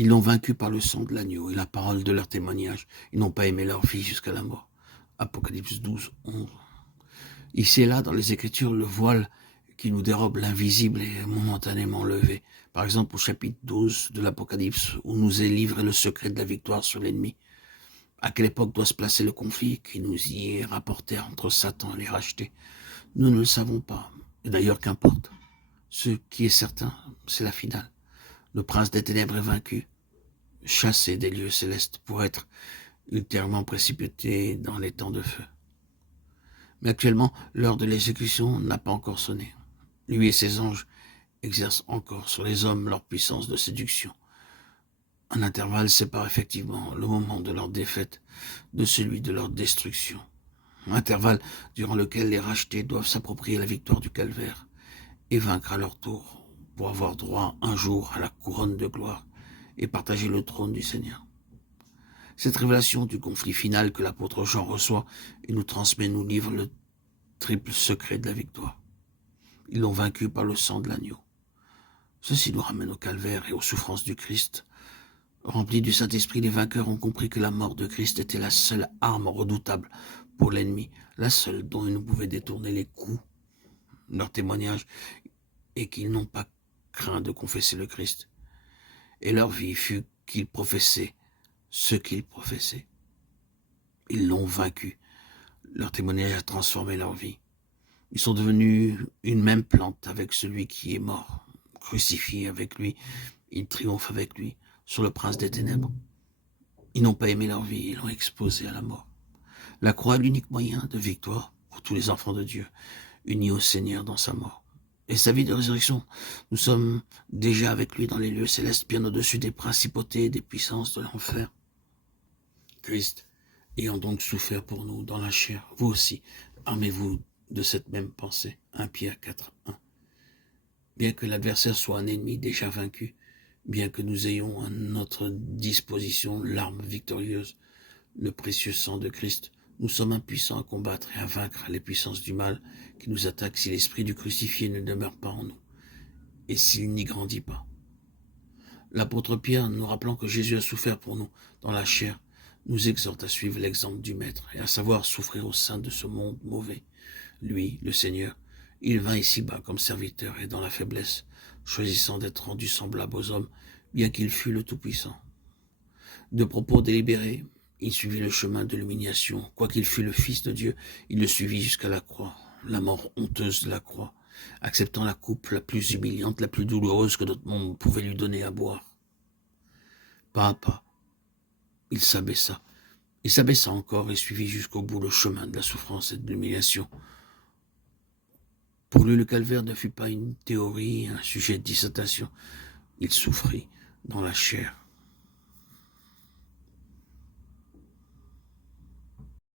Ils l'ont vaincu par le sang de l'agneau et la parole de leur témoignage. Ils n'ont pas aimé leur vie jusqu'à la mort. Apocalypse 12, 11. Ici et là, dans les Écritures, le voile qui nous dérobe l'invisible est momentanément levé. Par exemple, au chapitre 12 de l'Apocalypse, où nous est livré le secret de la victoire sur l'ennemi. À quelle époque doit se placer le conflit qui nous y est rapporté entre Satan et les rachetés? Nous ne le savons pas. Et d'ailleurs, qu'importe. Ce qui est certain, c'est la finale. Le prince des ténèbres est vaincu, chassé des lieux célestes pour être ultérieurement précipité dans les temps de feu. Mais actuellement, l'heure de l'exécution n'a pas encore sonné. Lui et ses anges exercent encore sur les hommes leur puissance de séduction. Un intervalle sépare effectivement le moment de leur défaite de celui de leur destruction. Un intervalle durant lequel les rachetés doivent s'approprier la victoire du calvaire et vaincre à leur tour pour avoir droit un jour à la couronne de gloire et partager le trône du Seigneur. Cette révélation du conflit final que l'apôtre Jean reçoit et nous transmet nous livre le triple secret de la victoire. Ils l'ont vaincu par le sang de l'agneau. Ceci nous ramène au calvaire et aux souffrances du Christ. Remplis du Saint-Esprit, les vainqueurs ont compris que la mort de Christ était la seule arme redoutable pour l'ennemi, la seule dont ils ne pouvaient détourner les coups. Leur témoignage est qu'ils n'ont pas craint de confesser le Christ. Et leur vie fut qu'ils professaient ce qu'ils professaient. Ils l'ont vaincu. Leur témoignage a transformé leur vie. Ils sont devenus une même plante avec celui qui est mort, crucifié avec lui. Ils triomphent avec lui sur le prince des ténèbres. Ils n'ont pas aimé leur vie, ils l'ont exposé à la mort. La croix est l'unique moyen de victoire pour tous les enfants de Dieu, unis au Seigneur dans sa mort. Et sa vie de résurrection, nous sommes déjà avec lui dans les lieux célestes, bien au-dessus des principautés et des puissances de l'enfer. Christ, ayant donc souffert pour nous dans la chair, vous aussi, armez-vous de cette même pensée. 1 Pierre 4, 1. Bien que l'adversaire soit un ennemi déjà vaincu, bien que nous ayons à notre disposition l'arme victorieuse, le précieux sang de Christ, nous sommes impuissants à combattre et à vaincre les puissances du mal qui nous attaquent si l'esprit du crucifié ne demeure pas en nous et s'il n'y grandit pas. L'apôtre Pierre, nous rappelant que Jésus a souffert pour nous dans la chair, nous exhorte à suivre l'exemple du Maître et à savoir souffrir au sein de ce monde mauvais. Lui, le Seigneur, il vint ici-bas comme serviteur et dans la faiblesse, choisissant d'être rendu semblable aux hommes, bien qu'il fût le Tout-Puissant. De propos délibérés, il suivit le chemin de l'humiliation. Quoiqu'il fût le Fils de Dieu, il le suivit jusqu'à la croix, la mort honteuse de la croix, acceptant la coupe la plus humiliante, la plus douloureuse que notre monde pouvait lui donner à boire. Pas à pas, il s'abaissa. Il s'abaissa encore et suivit jusqu'au bout le chemin de la souffrance et de l'humiliation. Pour lui, le calvaire ne fut pas une théorie, un sujet de dissertation. Il souffrit dans la chair,